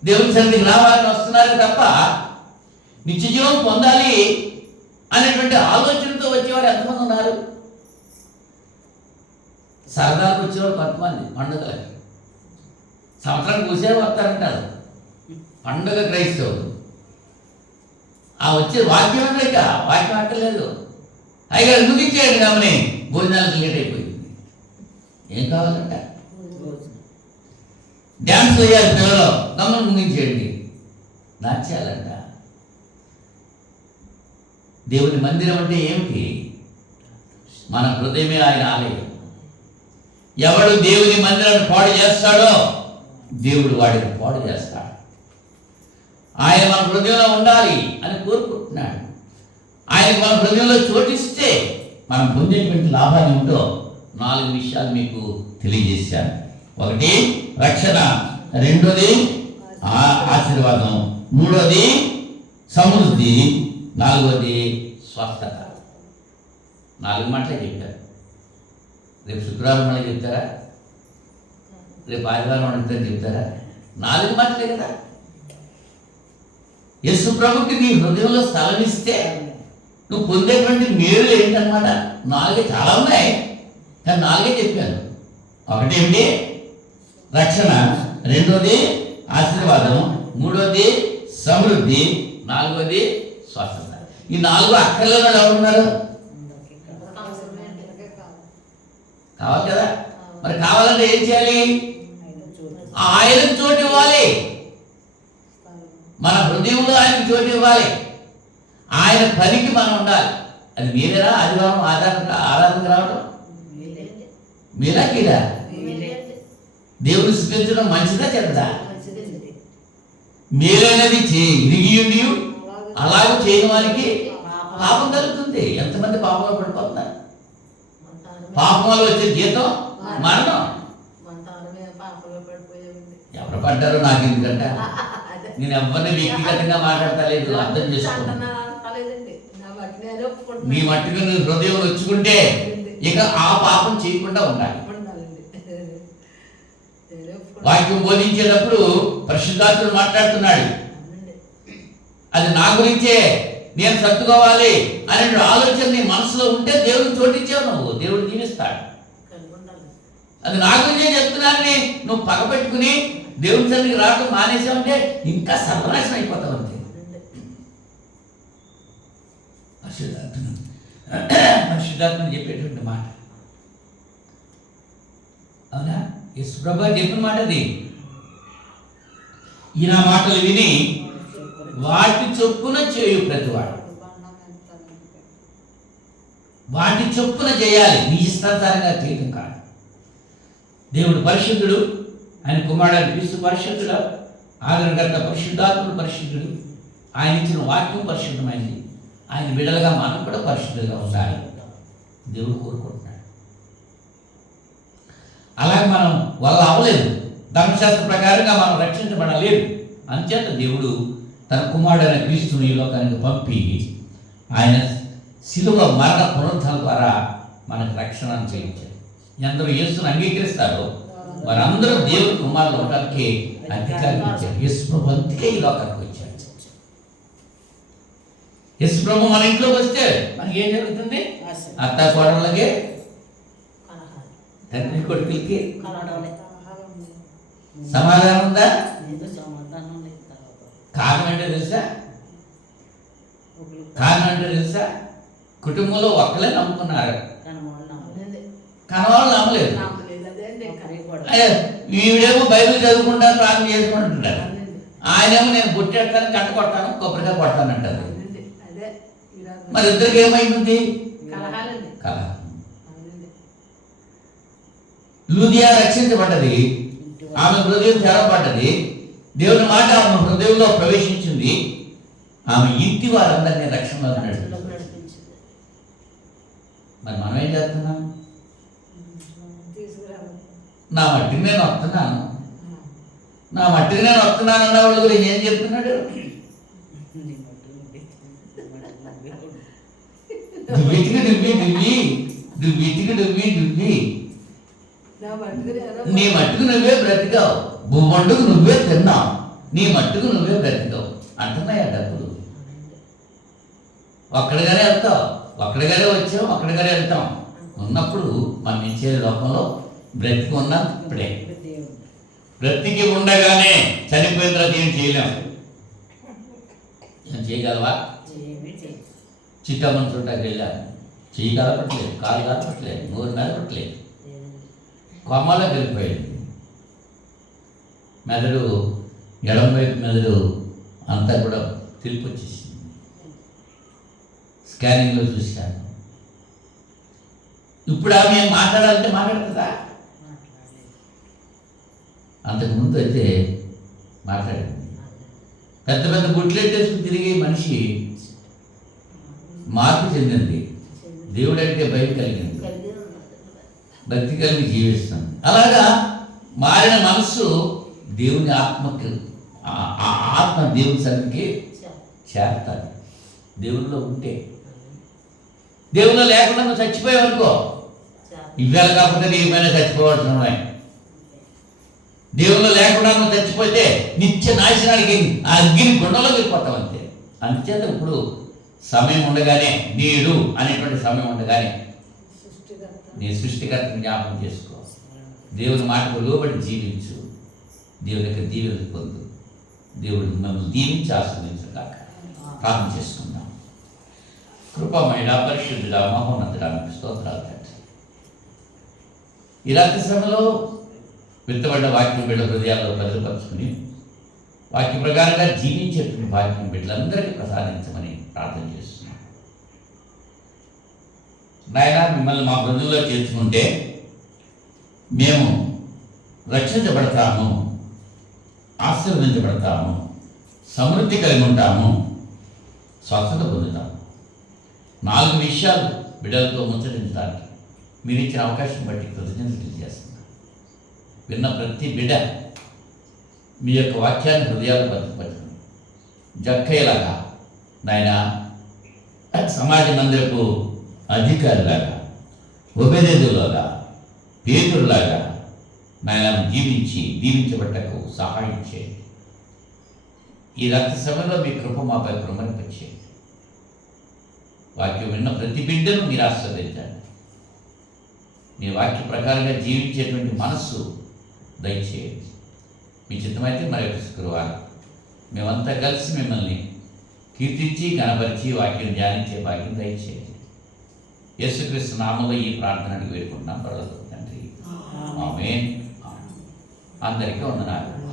దేవుని సన్నిధికి రావాలని వస్తున్నారు తప్ప నిత్యజీవం పొందాలి అనేటువంటి ఆలోచనతో వచ్చేవారు ఎంతమంది ఉన్నారు? సరదాకు వచ్చేవారు కొంతమంది, పండుగలకి సంవత్సరానికి కూసేవారు వస్తారంటారు. పండుగ క్రైస్తవులు వచ్చే వాక్యం అంటే ఇక వాక్యం అట్టలేదు. అయిగా ఎందుకు ఇచ్చేయండి గమని భోజనాలకు లేట్ అయిపోయింది. ఏం కావాలంట? డ్యాన్స్ వేయాలి, పిల్లలు గమనం ముగించేయండి, నాట్యాలంట. దేవుని మందిరం అంటే ఏమిటి? మన హృదయమే ఆయన ఆలయం. ఎవడు దేవుని మందిరాన్ని పాడు చేస్తాడో దేవుడు వాడిని పాడు చేస్తాడు. ఆయన మన హృదయంలో ఉండాలి అని కోరుకుంటున్నాడు. ఆయనకు మన హృదయంలో చోటిస్తే మనం పొందేటువంటి లాభాలు ఏమిటో 4 విషయాలు మీకు తెలియజేశాను. 1 రక్షణ, 2 ఆశీర్వాదం, 3 సమృద్ధి, 4 స్వస్థత. 4 మాటలే చెప్పారు. రేపు శుక్రవారం మళ్ళీ చెప్తారా? రేపు ఆదివారం అడుగుతారు చెప్తారా? 4 మాటలే కదా. యేసు ప్రభుకి నీ హృదయంలో స్థలం ఇస్తే నువ్వు పొందేటువంటి మేలు ఏంటన్నమాట? 4 చాలా ఉన్నాయి, కానీ 4 చెప్పాను. 1 ఏమిటి? రక్షణ, 2 ఆశీర్వాదం, 3 సమృద్ధి, 4 స్వస్థత. ఈ 4 అక్కర్లేని వాళ్ళు ఎవరున్నారు? కావాలి కదా. మరి కావాలంటే ఏం చేయాలి? ఆయనకు చోటు ఇవ్వాలి. మన హృదయంలో ఆయనకు చోటు ఇవ్వాలి. ఆయన పనికి మనం ఉండాలి. అది మీరేనా ఆదివారం ఆరాధనకు రావడం? మీరా కీరా? దేవుని స్థుతించడం మంచిదా చెడ్డదా? మీరైనది ఇరిగియుండి అలాగే చేయని వారికి పాపం కలుగుతుంది. ఎంతమంది పాపంలో పడిపోతున్నారు? పాపంలో వచ్చే జీతం మరణం. ఎవరు పడ్డారో నాకు ఎందుకంట, నేను ఎవరిని వ్యక్తిగతంగా మాట్లాడతలేదు, అర్థం చేసుకున్నా. మీ మట్టుకు నువ్వు హృదయం వచ్చుకుంటే ఇక ఆ పాపం చేయకుండా ఉండాలి. వాక్యం బోధించేటప్పుడు పరిశుద్ధాత్ముడు మాట్లాడుతున్నాడు, అది నా గురించే, నేను సర్దుకోవాలి అనే ఆలోచన నీ మనసులో ఉంటే దేవుడికి చోటిచ్చావు నువ్వు, దేవుడు దీవిస్తాడు. అది నా గురించే చెప్తున్నానని నువ్వు పగపెట్టుకుని దేవుని సన్నిధికి రావడం మానేసావంటే ఇంకా సర్వనాశనం అయిపోతావు అంతే. పరిశుద్ధాత్మని చెప్పేటువంటి మాట అవునా? యేసు ప్రభు చెప్పిన మాట అది. ఈయన మాటలు విని వాటి చొప్పున చేయు ప్రతివాడు. వాటి చొప్పున చేయాలి, నీ ఇష్టానుసారంగా చేయటం కాదు. దేవుడు పరిశుద్ధుడు, ఆయన కుమారుడు క్రీస్తు పరిశుద్ధుడు, ఆదరణకర్త పరిశుద్ధాత్ముడు పరిశుద్ధుడు, ఆయన ఇచ్చిన వాక్యం పరిశుద్ధమైంది. ఆయన బిడ్డలుగా మనం కూడా పరిశుద్ధంగా ఉండాలి దేవుడు కోరుకుంటున్నాడు. అలాగే మనం వల్ల అవ్వలేదు, ధర్మశాస్త్ర ప్రకారంగా మనం రక్షించబడలేదు. అంచేత దేవుడు తన కుమారుడైన క్రీస్తుని ఈ లోకానికి పంపి ఆయన శిలువ మరణ పునరుద్ధరణ ద్వారా మనకు రక్షణ చేయించారు. ఎందరూ యేసుని అంగీకరిస్తారో వారందరూ దేవుడి కుమారులు అవడానికి అధికారం ఇచ్చారు. యేసు ప్రభు అందుకే ఈ లోకానికి వచ్చారు. యేసు ప్రభు మన ఇంట్లోకి వస్తే మనకి ఏం జరుగుతుంది? అత్త కోడళ్ళకి, తండ్రి కొడుకులకి సమాధానం ఉందా? కారణం అంటే తెలుసా? కుటుంబంలో ఒక్కలే నమ్ముకున్నారు, కనవాళ్ళు నమ్మలేదు. వీడేమో బైబిల్ చదువుకుంటాను, ప్రార్థన చేసుకుంటుంటారు. ఆయనేమో నేను బొట్టెడతాను, కట్ట కొడతాను, కొబ్బరికాయ కొడతాను అంటారు. మరి ఇద్దరికి ఏమైంది? కలహం. లూదియా రక్షించబడ్డది, ఆమె హృదయం తెరవబడ్డది, దేవుని మాట ఆమె హృదయంలో ప్రవేశించింది. ఆమె ఇంటి వారందరినీ రక్షణలో నడిపించింది. మరి మనం ఏం చేస్తున్నాం? నా మట్టికి నేను వస్తున్నాను అన్న వాళ్ళ గురించి ఏం చెప్తున్నాడు? నీ మట్టుకు నువ్వే బ్రతికావు, భూమండుకు నువ్వే తిన్నావు, నీ మట్టుకు నువ్వే బ్రతికావు అంటున్నాయి ఆ డబ్బులు. ఒక్కడిగానే వెళ్తావు, ఒక్కడిగానే వచ్చావు, ఒక్కడిగానే వెళ్తాం. ఉన్నప్పుడు మనం ఇచ్చే లోకంలో బ్రతికి ఉన్నాం. ఇప్పుడే బ్రతికి ఉండగానే చనిపోయిన తర్వాత ఏం చేయలేము. ఏం చేయగలవా? చిట్టమ్మని చూడటానికి వెళ్ళాను, చెయ్యి కలపట్లేదు, కాలు కలపట్లేదు, నోరు కలపట్లేదు, కొమ్మలో వెళ్ళిపోయింది. మెదడు, ఎడం వైపు మెదడు అంతా కూడా తెలిపి వచ్చేసింది. స్కానింగ్లో చూశాను. ఇప్పుడు ఆమె మాట్లాడాలంటే మాట్లాడుతుందా? అంతకుముందు అయితే మాట్లాడింది. పెద్ద పెద్ద గుట్లెట్టేసుకుని తిరిగే మనిషి మార్పు చెందింది. దేవుడు అంటే భయం కలిగింది, భక్తి కలిగి జీవిస్తాం. అలాగా మారిన మనస్సు దేవుని ఆత్మకి, ఆత్మ దేవుని సన్నిధికి చేరుతాడు. దేవునిలో ఉంటే, దేవునిలో లేకుండా నువ్వు చచ్చిపోయావనుకో, ఇవాళ కాకపోతే ఏమైనా చచ్చిపోవాల్సిన ఉన్నాయి. దేవునిలో లేకుండా నువ్వు చచ్చిపోతే నిత్య నాశనానికి ఆ అగ్ని గుండెలో వెళ్ళిపోతావు అంతే. అందుచేత ఇప్పుడు సమయం ఉండగానే, నేడు అనేటువంటి సమయం ఉండగానే నీ సృష్టికర్తని జ్ఞాపకం చేసుకో, దేవుని మాటకు లోబడి జీవించు, దేవుని యొక్క దీవెనలు పొందు. దేవుడు మిమ్మల్ని దీవించి ఆస్వాదించగాక. ప్రార్థన చేసుకుందాం. కృపమైన పరిశుద్ధుడా, మహోన్నతుడా, మీకు స్తోత్రాలు తండ్రి. ఈ రాత్రి సమయంలో విత్తబడ్డ వాక్యం బిడ్డ హృదయాల్లో భద్రపరుచుకుని వాక్య ప్రకారంగా జీవించేటువంటి వాక్యం బిడ్డలందరికీ ప్రసాదించమని ప్రార్థన చేస్తున్నాం. నాయనా, మిమ్మల్ని మా బృందంలో చేర్చుకుంటే మేము రక్షించబడతాము, ఆశీర్వదించబడతాము, సమృద్ధి కలిగి ఉంటాము, స్వస్థత పొందుతాము. 4 విషయాలు బిడ్డలతో ముచ్చటించడానికి మీరు ఇచ్చిన అవకాశం బట్టి కృతజ్ఞతలు తెలియజేస్తున్నాను. విన్న ప్రతి బిడ్డ మీ యొక్క వాక్యాన్ని హృదయాలు భద్రపరచండి. జక్కయ్యలాగా నాయన సమాజ మందిరపు అధికారులాగా, ఉపదేశులాగా, పేతురులాగా నాయన జీవించి దీవించబట్టకు సహాయం చేయండి. ఈ రక్త సమయంలో మీ కృప మాపై కృమరింపచేయండి. వాక్యం విన్న ప్రతి బిడ్డను మీరు ఆస్వాదించండి. మీ వాక్య ప్రకారంగా జీవించేటువంటి మనస్సు దయచేయండి. మీ చిత్తమైతే మరి యొక్క శుక్రవారం మేమంతా కలిసి మిమ్మల్ని కీర్తించి గణపరిచి వాక్యం ధ్యానించే భాగ్యం దయచేయండి. యేసుక్రీస్తు నామములో ఈ ప్రార్థనకు వేడుకుంటున్నాం పరలోకపు తండ్రి. ఆమేన్. అందరికీ వందనాలు.